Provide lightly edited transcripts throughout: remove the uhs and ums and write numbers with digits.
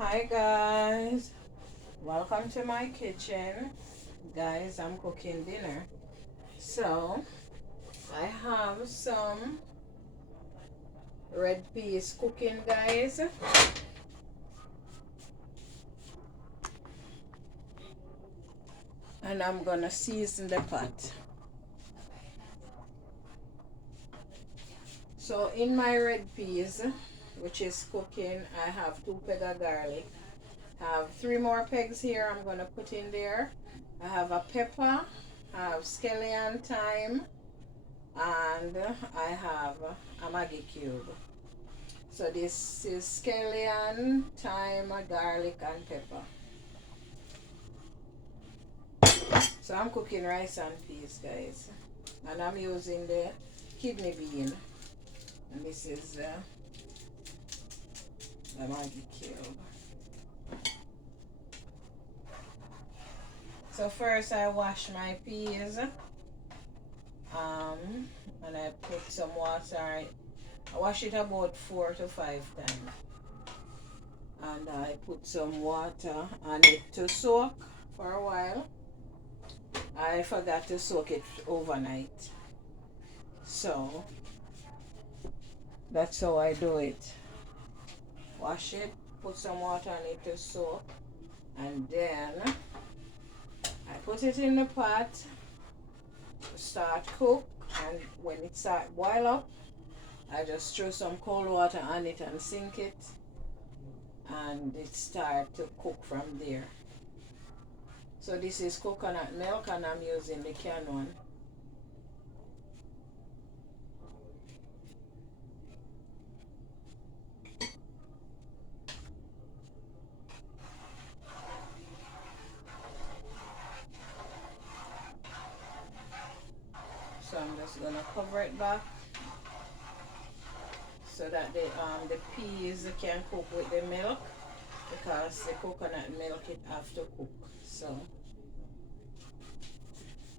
Hi guys, welcome to my kitchen. Guys, I'm cooking dinner. So, I have some red peas cooking, guys. And I'm gonna season the pot. So, in my red peas, which is cooking, I have 2 pegs of garlic. I have 3 more pegs here I'm gonna put in there. I have a pepper, I have scallion thyme, and I have a Maggi cube. So this is scallion, thyme, garlic, and pepper. So I'm cooking rice and peas, guys, and I'm using the kidney bean, and this is the Maggi cube. So first I wash my peas, and I put some water. I wash it about 4 to 5 times, and I put some water on it to soak for a while. I forgot to soak it overnight, so that's how I do it. Wash it, put some water on it to soak, and then I put it in the pot, start cook, and when it start boil up, I just throw some cold water on it and sink it, and it start to cook from there. So this is coconut milk, and I'm using the canned one. So I'm just gonna cover it back so that the peas can cook with the milk, because the coconut milk it have to cook. So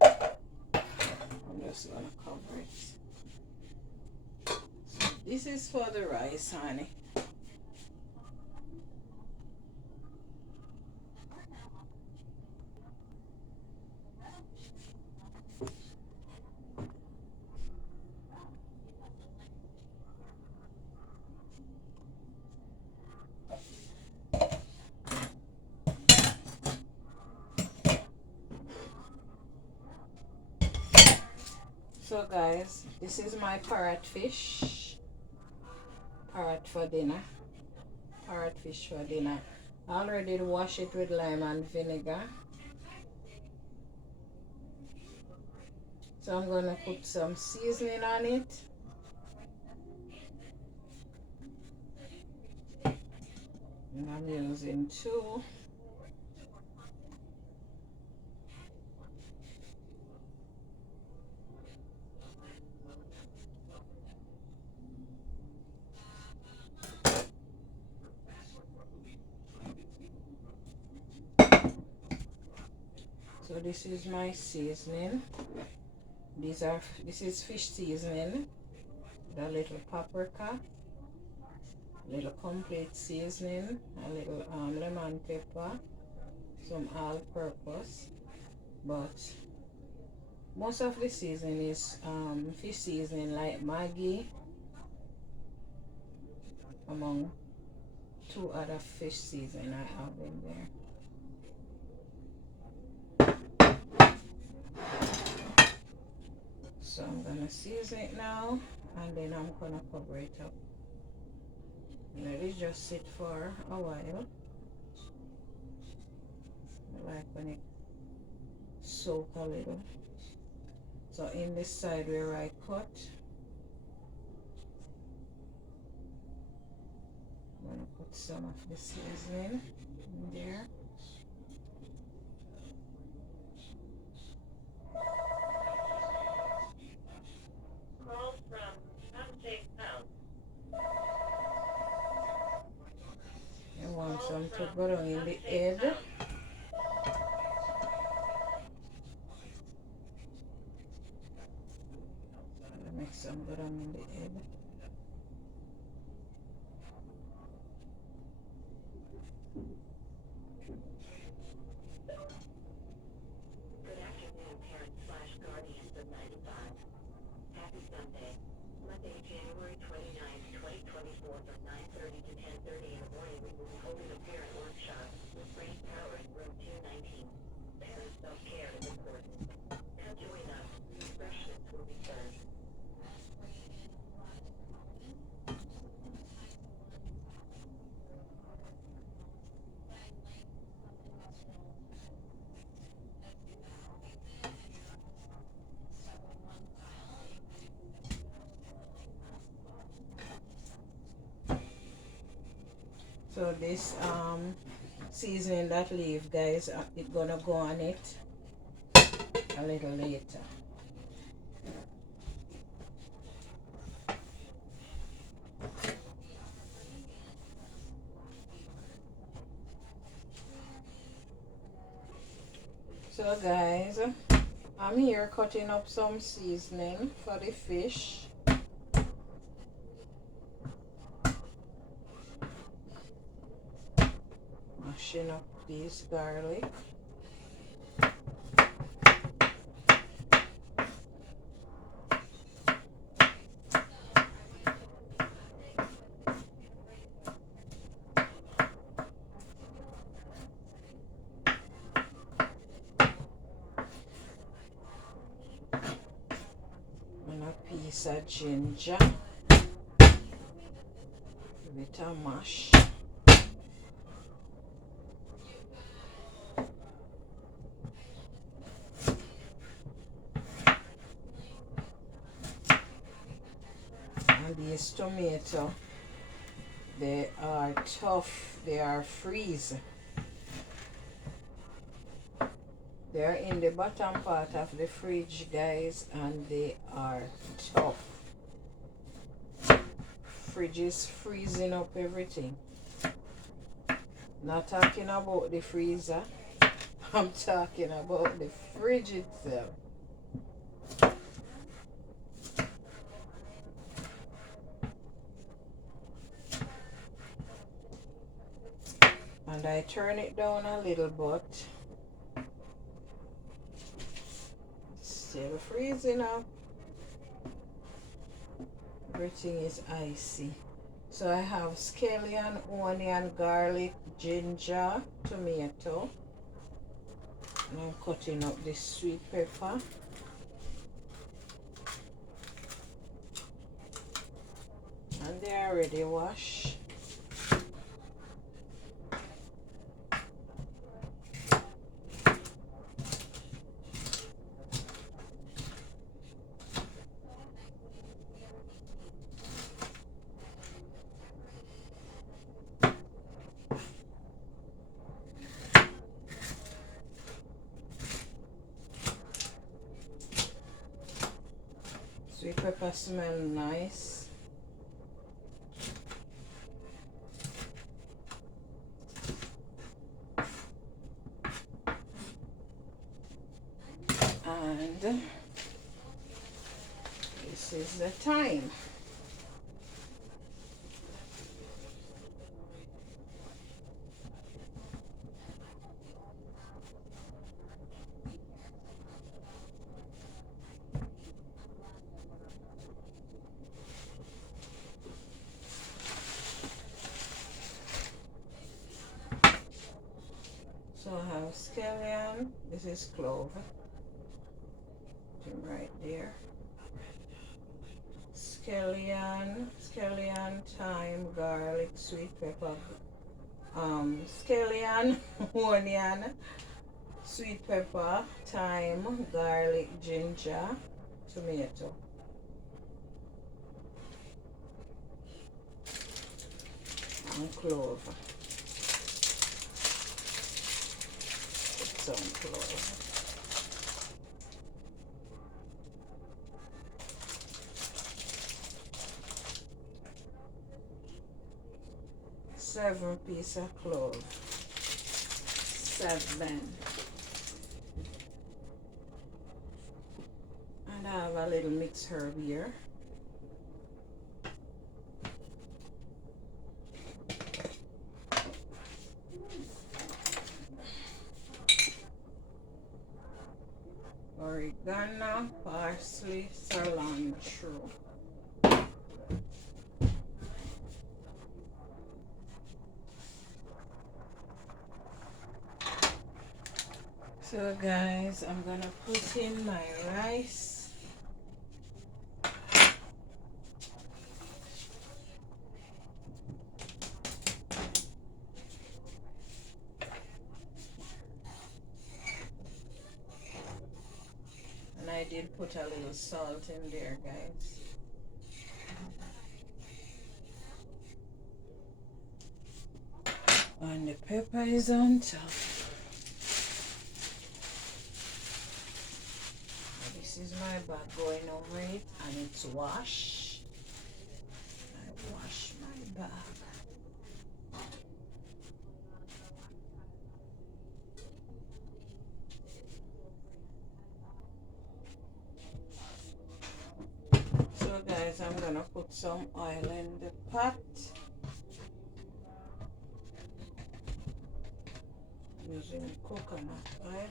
I'm just gonna cover it. So this is for the rice, honey. So guys, this is my parrot fish. Parrot for dinner. Parrot fish for dinner. I already wash it with lime and vinegar. So I'm gonna put some seasoning on it. And I'm using 2. So this is my seasoning. This is fish seasoning. A little paprika, a little complete seasoning, a little lemon pepper, some all-purpose. But most of the seasoning is fish seasoning, like Maggi, among 2 other fish seasoning I have in there. So I'm gonna season it now, and then I'm gonna cover it up. Let it just sit for a while. I like when it soak a little. So in this side where I cut, I'm gonna put some of the seasoning in there. I want some to go down in the head. Make some go down in the head. So this seasoning that leave, guys, it gonna go on it a little later. So guys, I'm here cutting up some seasoning for the fish. Mashing up this garlic. And a piece of ginger. Give it a mash. And these tomatoes, they are tough, they are freeze. They're in the bottom part of the fridge, guys, and they are tough. Fridge is freezing up everything. Not talking about the freezer, I'm talking about the fridge itself. And I turn it down a little bit. Still freezing up. Everything is icy. So I have scallion, onion, garlic, ginger, tomato. And I'm cutting up this sweet pepper. And they are already washed. Sweet pepper smell nice. And this is the time. So I have scallion, this is clove, right there. Scallion, thyme, garlic, sweet pepper, scallion, onion, sweet pepper, thyme, garlic, ginger, tomato. And clove. Some clove. Seven pieces of clove. 7. And I have a little mixed herb here. Oregano, parsley, cilantro. So guys, I'm gonna put in my rice. And I did put a little salt in there, guys. And the pepper is on top. This is my bag going over it, and it's washed. I wash my bag. So guys, I'm gonna put some oil in the pot. Using coconut oil.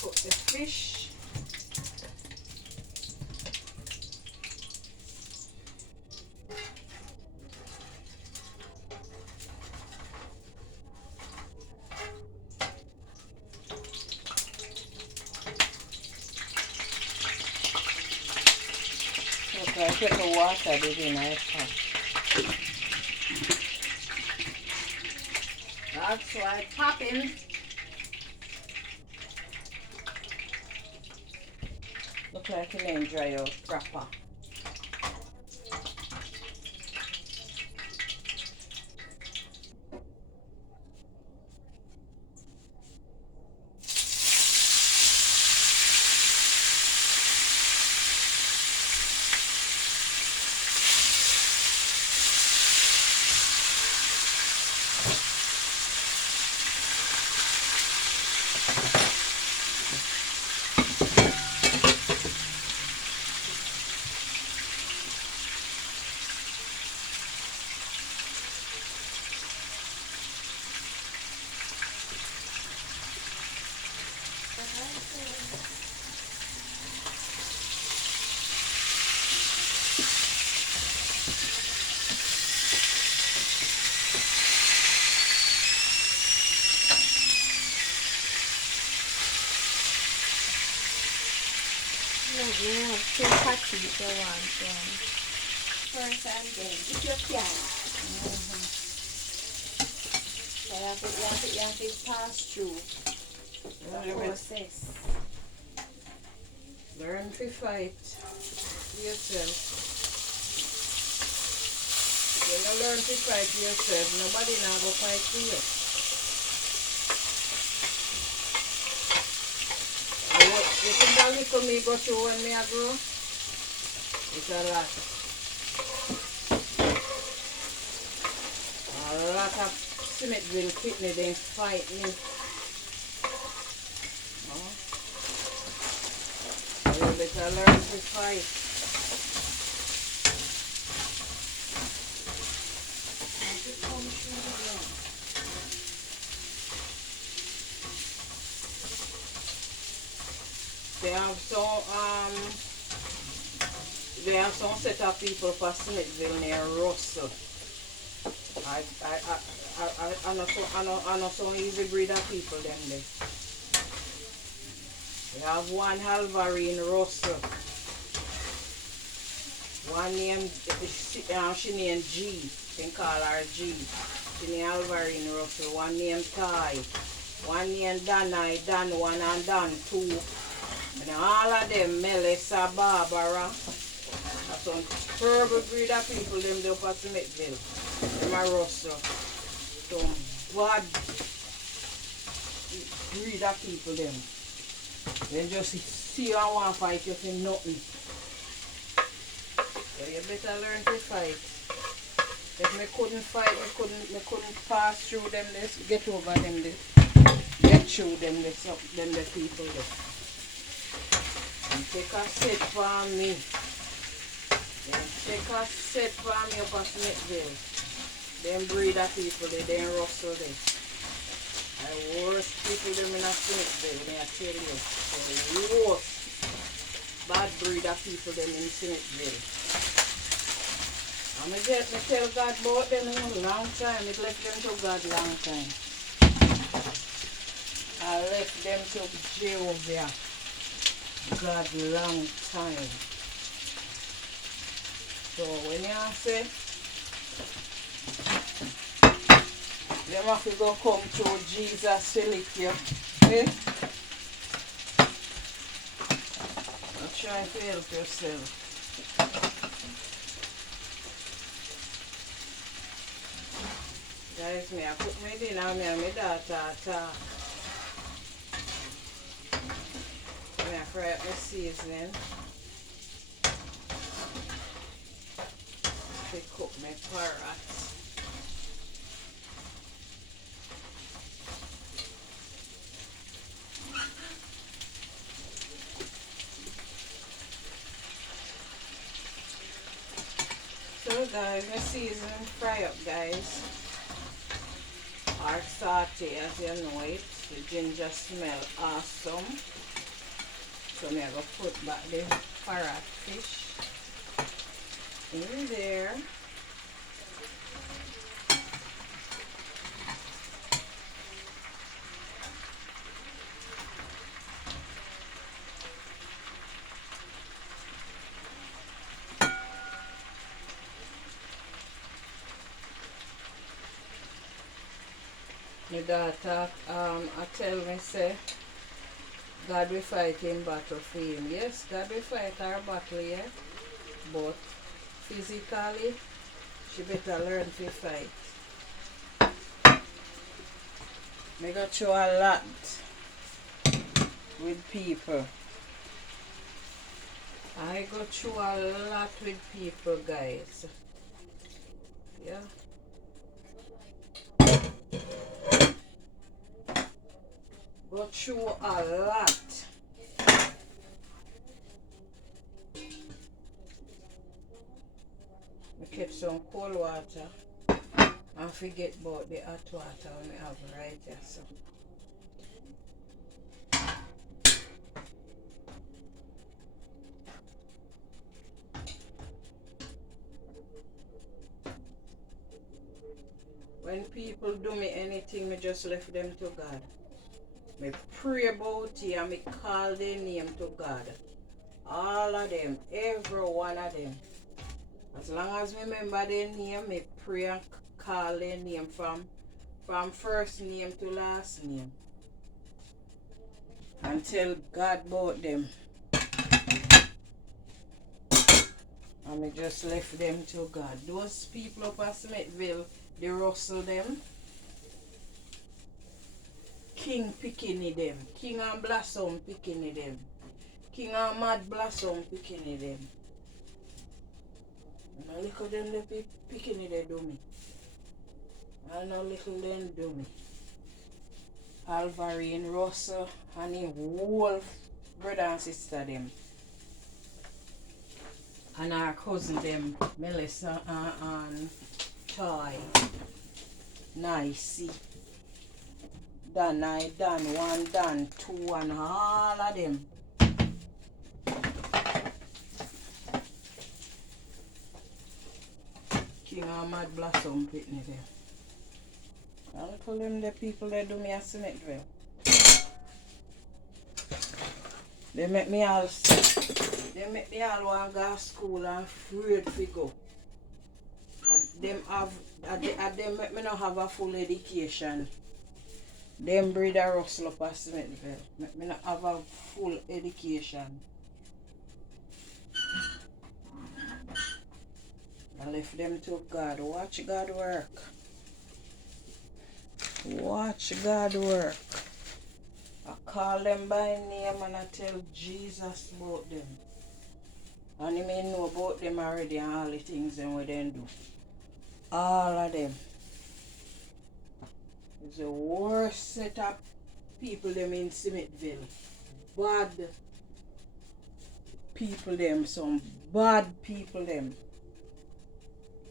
Put the fish. Okay, I put the water in my pot. That's why popping. Look like it ain't dry out proper. Yeah, two patties for one first and then if you can. So you have to pass through the process. Learn to fight yourself. When you learn to fight yourself, nobody now go fight for you. You think that little me go through when me a grow? It's a lot. A lot of Smithville kidney they fight me. You better learn to fight. They have some set of people for Smithville near Russell. I know some easy breed of people them there. We have one Halvarine Russell. One named she named G. You can call her G. She named Halvarine Russell. One named Ty. One named Danai, Dan 1 and Dan 2. And all of them, Melissa, Barbara. That's some terrible breed of people them there for Smithville. Them are Russell. Some bad breed of people them. Then just see you and want to fight you for nothing. So you better learn to fight. If me couldn't fight, me couldn't pass through them, get over them, get through them, the people there. And take a set for me. Then take a set for me up at Smithville. Them breed of people there, them Russell there. The worst people them in a Smithville, may I tell you. The worst bad breed of people them in Smithville. And me tell God about them in a long time. It left them to God long time. I left them to Jehovah God long time. So when you say them have to go come to Jesus to lift you. Eh? Don't try to help yourself. Guys, me I cook my dinner, me and my daughter talk. Me I fry up my seasoning. To cook my parrot. So guys, my seasoning fry up, guys. Or saute as you know it. The ginger smell awesome. So I'm going to put back the parrot fish in there. My daughter I tell me say God will fight him battle for him. Yes, God will fight her battle, yeah. But physically she better learn to fight. Me go through a lot with people. I go through a lot with people, guys. Yeah. Go through a lot. I keep some cold water and forget about the hot water we have right there. So. When people do me anything, me just left them to God. Me pray about it and me call their name to God. All of them, every one of them. As long as me remember their name, me pray and call their name from first name to last name. And tell God about them. And me just left them to God. Those people up at Smithville, they rustle them. King Pickini them. King and Blossom Pickini them. King and Mad Blossom Pickini them. And a little them the Pickini they do me. And a little them do me. Alvarine, Russell, and his whole brother and sister them. And our cousin them, Melissa and Toy. Nice. Dan 1, Dan 2, and all of them. King and Mad Blossom Pitney them. I'll call them the people that do me a Smithville. They make me all want to go to school and afraid to go. Them make me not have a full education. Them breed a rustle up at Smithville. Make me not have a full education. I left them to God. Watch God work. Watch God work. I call them by name and I tell Jesus about them. And he may know about them already and all the things them we then do. All of them. It's the worst set of people them in Smithville. Bad people them. Some bad people them.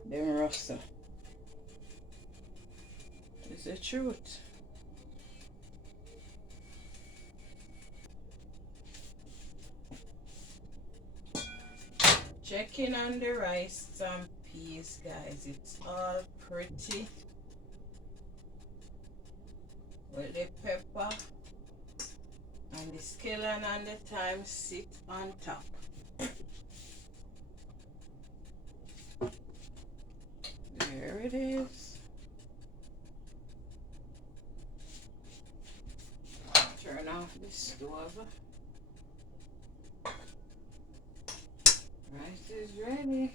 Them Russell. It's the truth. Checking on the rice and peas, guys. It's all pretty. With the pepper and the skillet and the thyme sit on top. There it is. Turn off the stove. Rice is ready.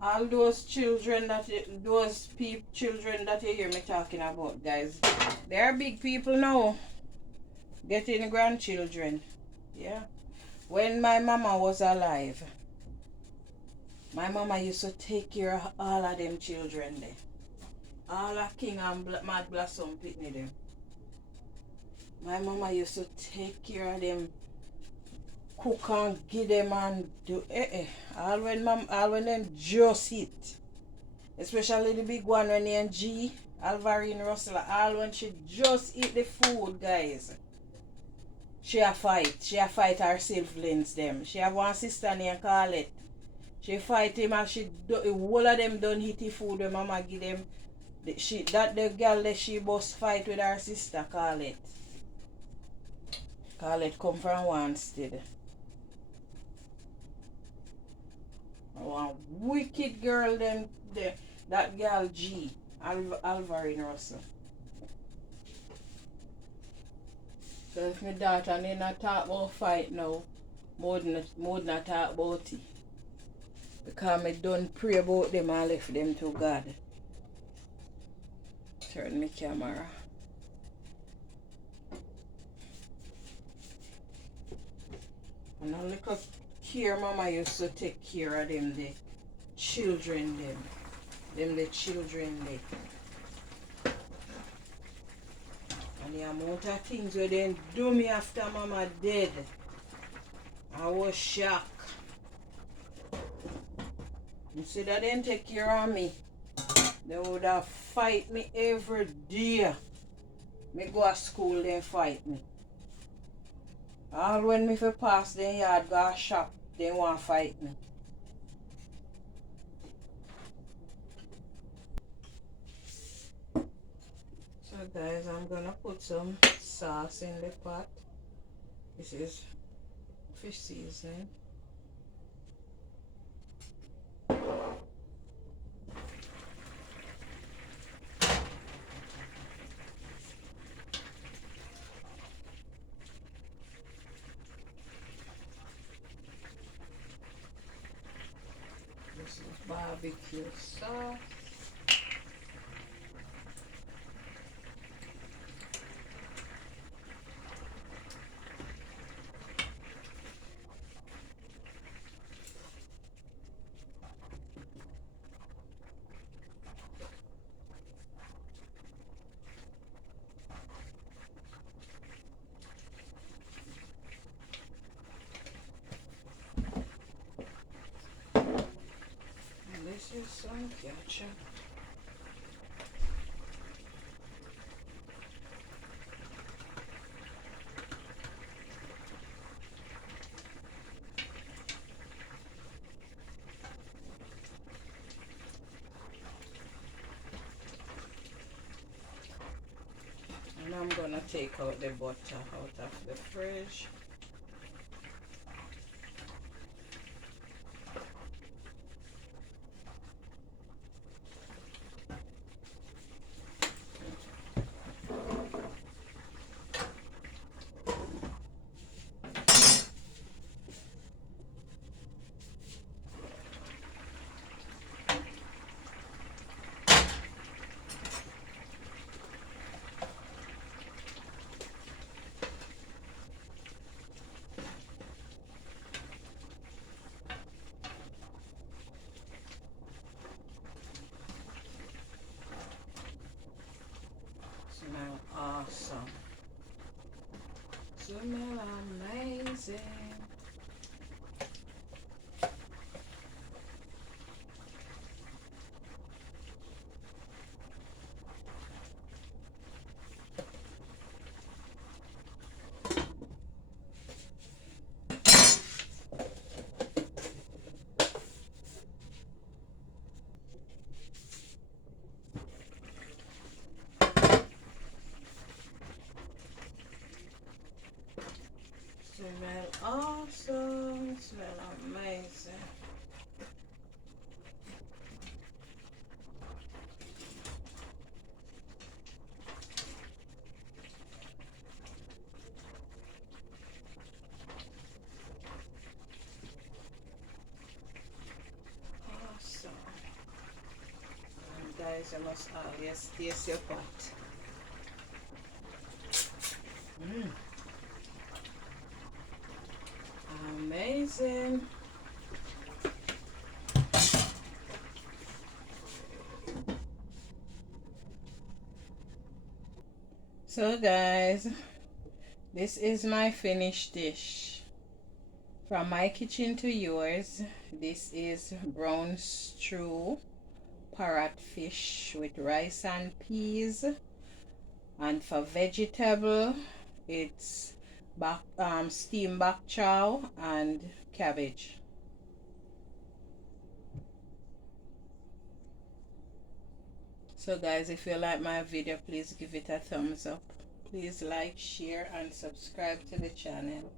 All those children that children that you hear me talking about, guys, they are big people now, getting grandchildren. Yeah. When my mama was alive, my mama used to take care of all of them children there. All of King and Mad Blossom Pitney them. My mama used to take care of them, cook and give them and do all when them just eat. Especially the big one when they G, Alvarine Russell, all when she just eat the food, guys. She a fight. She a fight her siblings them. She have one sister named Carlet. She fight him and she do all of them don't eat the food when mama give them. The girl that she must fight with her sister Carlet. Carlet come from one stead. One wicked girl them that girl G. Alvarine Russell. So if my daughter and they not talk about fight now, more than talk about it. Because I done pray about them and left them to God. Turn my camera. And a little care mama used to take care of them, the children them. Them the children they. And the amount of things where they do me after mama dead. I was shocked. Instead of them take care of me, they would have fight me every day. Me go to school, then fight me. All when me for pass the yard, go to shop, they want to fight me. So guys, I'm gonna put some sauce in the pot. This is fish seasoning. This is barbecue sauce. This is some ketchup. And I'm gonna take out the butter out of the fridge. Smell awesome. Smell amazing. Smell awesome. Smell amazing. guys, you must always taste your pot. Amazing. So guys, this is my finished dish. From my kitchen to yours, this is brown stew parrot fish with rice and peas. And for vegetable, it's steamed bok chow and cabbage. So guys, if you like my video, please give it a thumbs up. Please like, share and subscribe to the channel.